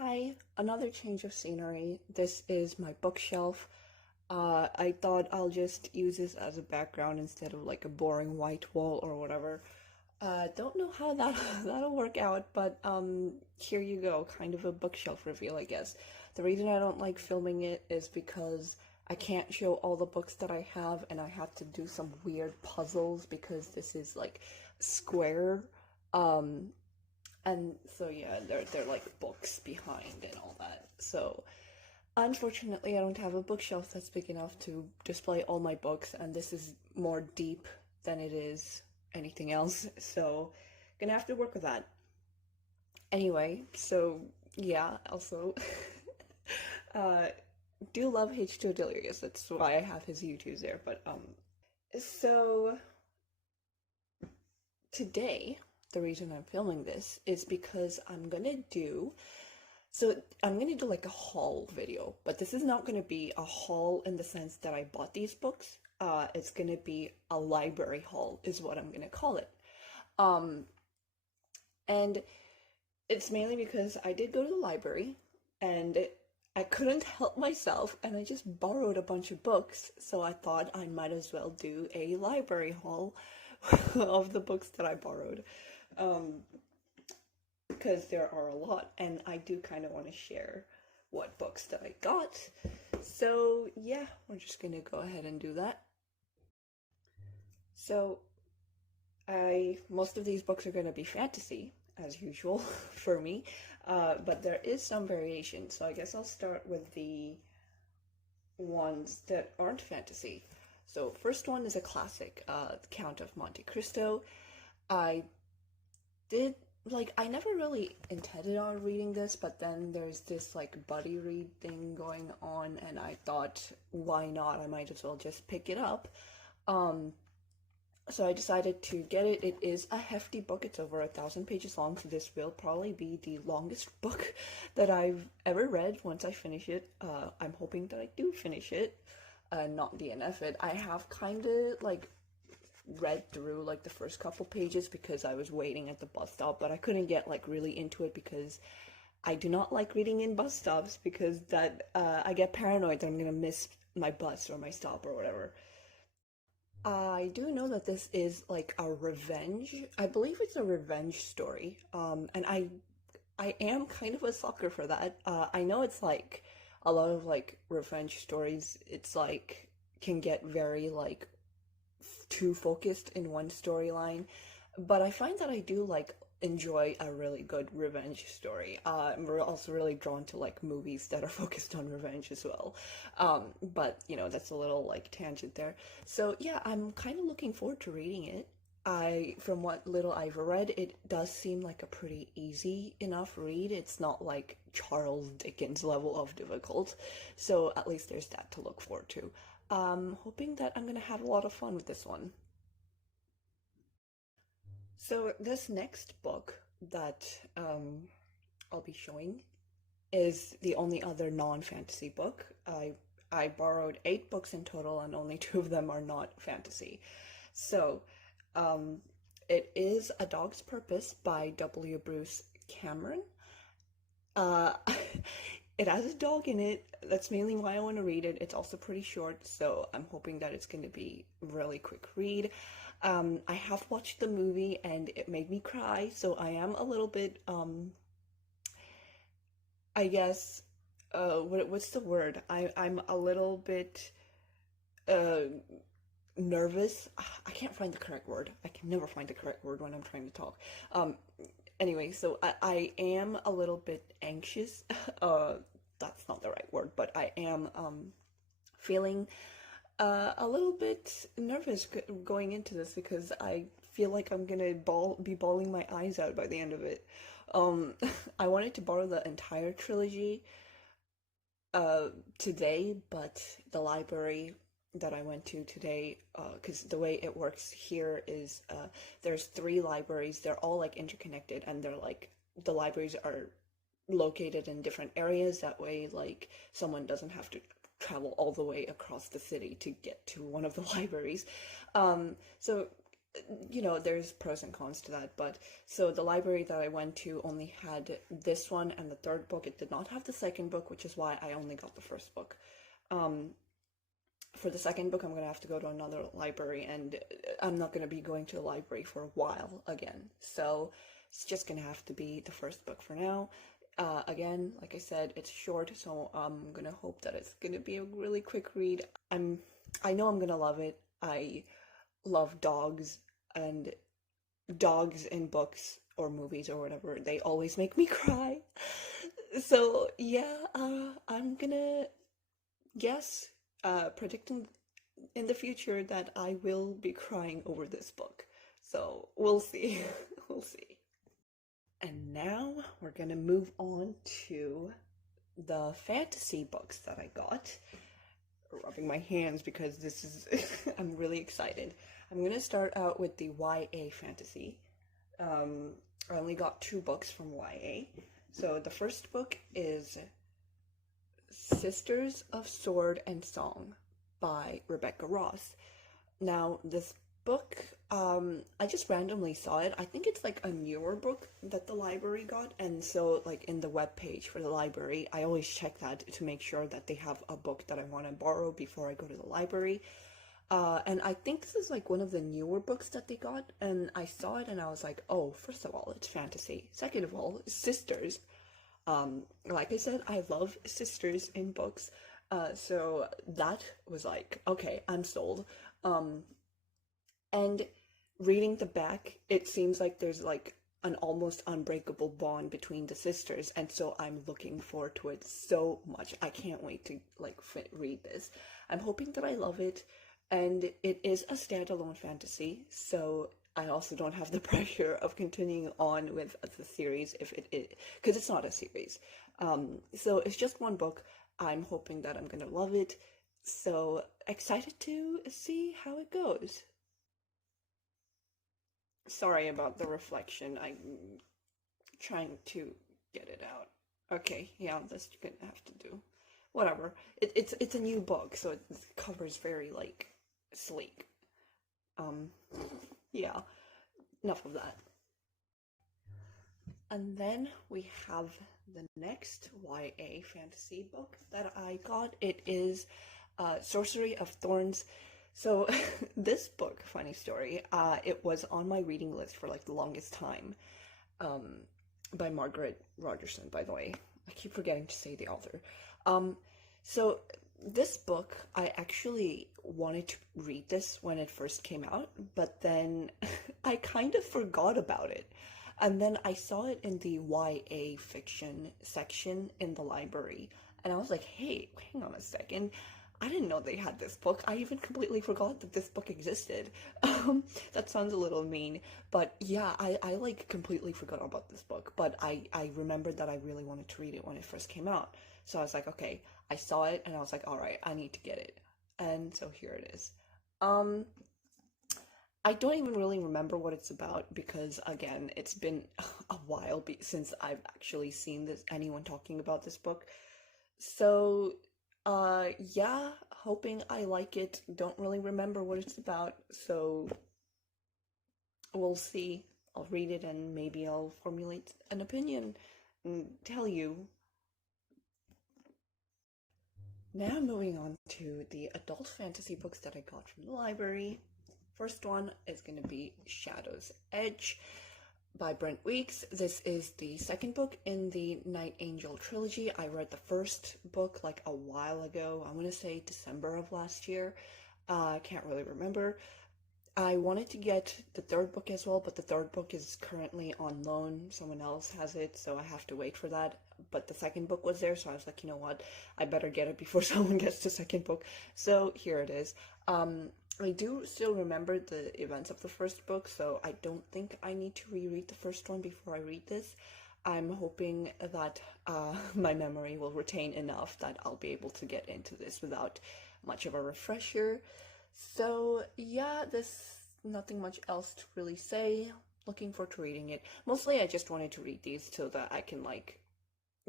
Hi, another change of scenery. This is my bookshelf. I thought I'll just use this as a background instead of like a boring white wall or whatever. Don't know how that that'll work out, but here you go, kind of a bookshelf reveal, I guess. The reason I don't like filming it is because I can't show all the books that I have, and I have to do some weird puzzles because this is like square. Um, and so yeah, they're like books behind and all that. So unfortunately, I don't have a bookshelf that's big enough to display all my books, and this is more deep than it is anything else. So gonna have to work with that. Anyway, so yeah, also uh do love H2O Delirious. That's why I have his YouTubes there. But so today the reason I'm filming this is because I'm gonna do like a haul video, but this is not gonna be a haul in the sense that I bought these books. It's gonna be a library haul, is what I'm gonna call it. Um, and it's mainly because I did go to the library and I couldn't help myself and I just borrowed a bunch of books, so I thought I might as well do a library haul of the books that I borrowed. Um, because there are a lot, and I do kind of want to share what books that I got. So, yeah, we're just gonna go ahead and do that. So, I most of these books are gonna be fantasy, as usual for me, but there is some variation. So, I guess I'll start with the ones that aren't fantasy. So, first one is a classic, Count of Monte Cristo. I did like I never really intended on reading this, but then there's this like buddy read thing going on, and I thought, why not? I might as well just pick it up. Um, so I decided to get it. It is a hefty book. It's over 1,000 pages long, so this will probably be the longest book that I've ever read once I finish it. I'm hoping that I do finish it, not DNF it. I have kind of like read through like the first couple pages because I was waiting at the bus stop, but I couldn't get like really into it because I do not like reading in bus stops because that I get paranoid that I'm gonna miss my bus or my stop or whatever. I do know that this is like a revenge. I believe it's a revenge story. And I am kind of a sucker for that. I know it's like a lot of like revenge stories. It's like can get very like too focused in one storyline, but I find that I do like enjoy a really good revenge story. I'm also really drawn to like movies that are focused on revenge as well. But you know, that's a little like tangent there. So yeah, I'm kind of looking forward to reading it. From what little I've read, it does seem like a pretty easy enough read. It's not like Charles Dickens level of difficult. So at least there's that to look forward to. Hoping that I'm gonna have a lot of fun with this one. So this next book that I'll be showing is the only other non-fantasy book. I borrowed 8 books in total, and only 2 of them are not fantasy. So um, it is A Dog's Purpose by W. Bruce Cameron. Uh, it has a dog in it. That's mainly why I want to read it. It's also pretty short, so I'm hoping that it's going to be a really quick read. I have watched the movie and it made me cry, so I am a little bit, I guess, what's the word? I'm a little bit, uh, nervous. I can't find the correct word. I can never find the correct word when I'm trying to talk. Um, anyway, so I am a little bit anxious. Uh, that's not the right word, but I am feeling a little bit nervous going into this because I feel like I'm gonna be bawling my eyes out by the end of it. Um, I wanted to borrow the entire trilogy uh, today, but the library that I went to today, because the way it works here is there's 3 libraries. They're all like interconnected, and they're like the libraries are located in different areas. That way, like someone doesn't have to travel all the way across the city to get to one of the libraries. So there's pros and cons to that, but so the library that I went to only had this one and the third book. It did not have the second book, which is why I only got the first book. Um, for the second book, I'm gonna have to go to another library, and I'm not gonna be going to the library for a while again. So it's just gonna have to be the first book for now. Again, like I said, it's short, so I'm gonna hope that it's gonna be a really quick read. I know I'm gonna love it. I love dogs, and dogs in books or movies or whatever, they always make me cry. So yeah, I'm gonna guess, predicting in the future that I will be crying over this book. So we'll see. We'll see. And now we're gonna move on to the fantasy books that I got. Rubbing my hands because this is I'm really excited. I'm gonna start out with the YA fantasy. I only got 2 books from YA. So the first book is Sisters of Sword and Song by Rebecca Ross. Now, this book, I just randomly saw it. I think it's like a newer book that the library got, and so like in the web page for the library, I always check that to make sure that they have a book that I want to borrow before I go to the library. And I think this is like one of the newer books that they got, and I saw it and I was like, oh, first of all, it's fantasy. Second of all, sisters. Like I said, I love sisters in books. So that was like, okay, I'm sold. And reading the back, it seems like there's like an almost unbreakable bond between the sisters, and so I'm looking forward to it so much. I can't wait to like read this. I'm hoping that I love it, and it is a standalone fantasy, so I also don't have the pressure of continuing on with the series if it is, because it's not a series. So it's just one book. I'm hoping that I'm gonna love it. So excited to see how it goes. Sorry about the reflection. I'm trying to get it out. Okay, yeah, that's gonna have to do. Whatever. It's a new book, so the cover's very like sleek. Um, yeah. Enough of that. And then we have the next YA fantasy book that I got. It is Sorcery of Thorns. So this book, funny story, it was on my reading list for like the longest time, um, by Margaret Rogerson, by the way. I keep forgetting to say the author. Um, so this book, I actually wanted to read this when it first came out, but then I kind of forgot about it. And then I saw it in the YA fiction section in the library, and I was like, hey, hang on a second. I didn't know they had this book. I even completely forgot that this book existed. That sounds a little mean, but yeah, I like completely forgot about this book, but I remembered that I really wanted to read it when it first came out. So I was like, okay, I saw it and I was like, all right, I need to get it. And so here it is. Um, I don't even really remember what it's about because again, it's been a while since I've actually seen this anyone talking about this book. So, yeah, hoping I like it. Don't really remember what it's about, so we'll see. I'll read it and maybe I'll formulate an opinion and tell you. Now moving on to the adult fantasy books that I got from the library. First one is going to be Shadow's Edge by Brent Weeks. This is the second book in the Night Angel trilogy. I read the first book like a while ago. I want to say December of last year. I can't really remember. I wanted to get the third book as well, but the third book is currently on loan. Someone else has it, so I have to wait for that. But the second book was there, so I was like, you know what? I better get it before someone gets the second book. So here it is. I do still remember the events of the first book, so I don't think I need to reread the first one before I read this. I'm hoping that my memory will retain enough that I'll be able to get into this without much of a refresher. So yeah, there's nothing much else to really say. Looking forward to reading it. Mostly I just wanted to read these so that I can like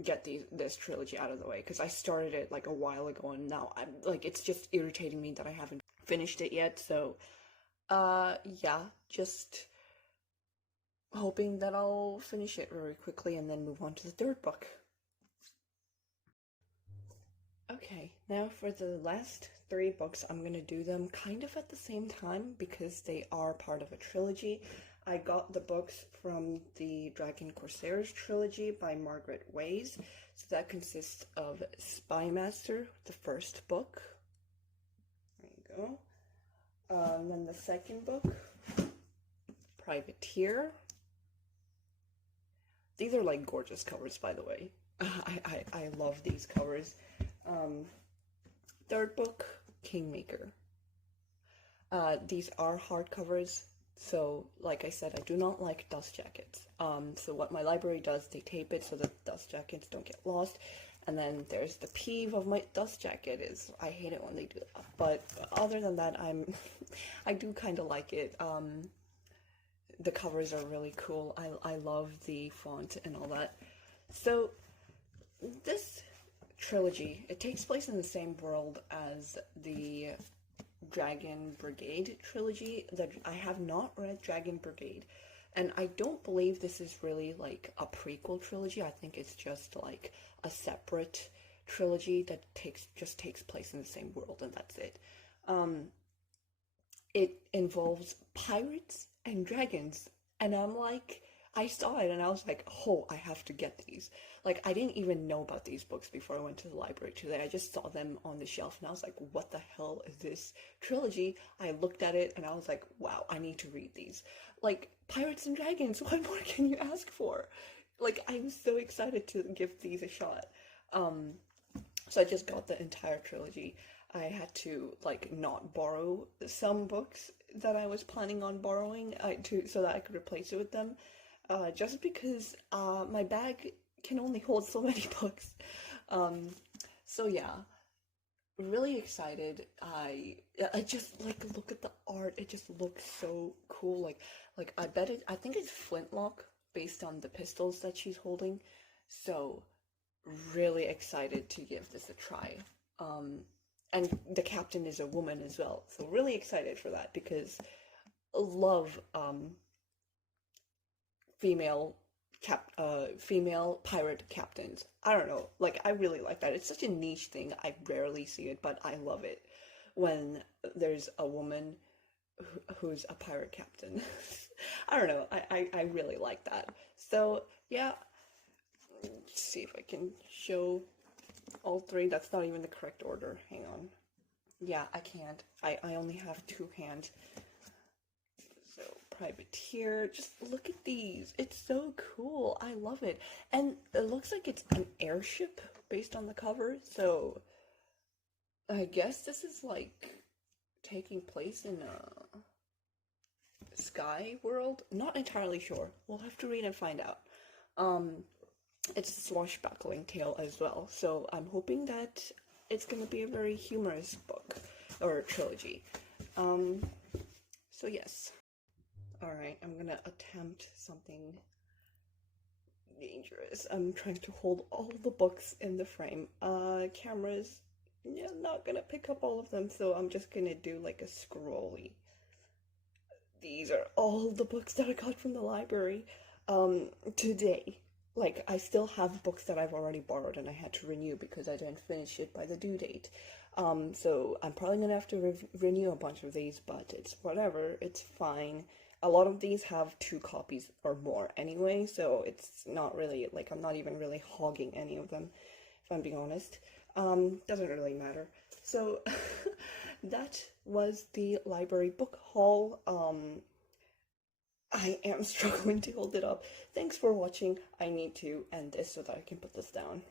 get this trilogy out of the way because I started it like a while ago and now I'm like it's just irritating me that I haven't finished it yet. So Yeah, just hoping that I'll finish it very quickly and then move on to the third book. Okay, now for the last three books, I'm gonna do them kind of at the same time because they are part of a trilogy. I got the books from the Dragon Corsairs trilogy by Margaret Weis. So that consists of Spy Master, the first book. There you go. And then the second book, Privateer. These are like gorgeous covers, by the way. I love these covers. Um, Third book, Kingmaker. These are hardcovers, so like I said, I do not like dust jackets. So what my library does, they tape it so that dust jackets don't get lost. And then there's the peeve of my dust jacket is I hate it when they do that. But other than that, I do kind of like it. The covers are really cool. I love the font and all that. So this trilogy, it takes place in the same world as the Dragon Brigade trilogy. That I have not read Dragon Brigade, and I don't believe this is really like a prequel trilogy. I think it's just like a separate trilogy that takes place in the same world, and that's it. It involves pirates and dragons, and I saw it and I was like, oh, I have to get these. Like, I didn't even know about these books before I went to the library today. I just saw them on the shelf and I was like, what the hell is this trilogy? I looked at it and I was like, wow, I need to read these. Like, pirates and dragons, what more can you ask for? Like, I'm so excited to give these a shot. So I just got the entire trilogy. I had to like not borrow some books that I was planning on borrowing so that I could replace it with them, just because my bag can only hold so many books. Um, so yeah, really excited. I just like look at the art. It just looks so cool. Like I think it's flintlock based on the pistols that she's holding. So really excited to give this a try. Um, and the captain is a woman as well, so really excited for that because I love female female pirate captains. I don't know, like I really like that. It's such a niche thing. I rarely see it, but I love it when there's a woman who's a pirate captain. I don't know. I really like that. So yeah, let's see if I can show all three. That's not even the correct order. Hang on. Yeah, I can't. I only have two hands. So, Privateer. Just look at these. It's so cool. I love it. And it looks like it's an airship based on the cover. So, I guess this is like taking place in a sky world. Not entirely sure. We'll have to read and find out. It's a swashbuckling tale as well. So, I'm hoping that it's going to be a very humorous book or trilogy. So yes. Alright, I'm gonna attempt something dangerous. I'm trying to hold all the books in the frame. Cameras, yeah, not gonna pick up all of them, so I'm just gonna do like a scrolly. These are all the books that I got from the library, today. Like, I still have books that I've already borrowed and I had to renew because I didn't finish it by the due date. So I'm probably gonna have to renew a bunch of these, but it's whatever, it's fine. A lot of these have 2 copies or more anyway, so it's not really, like, I'm not even really hogging any of them, if I'm being honest. Doesn't really matter. So, that was the library book haul. I am struggling to hold it up. Thanks for watching. I need to end this so that I can put this down.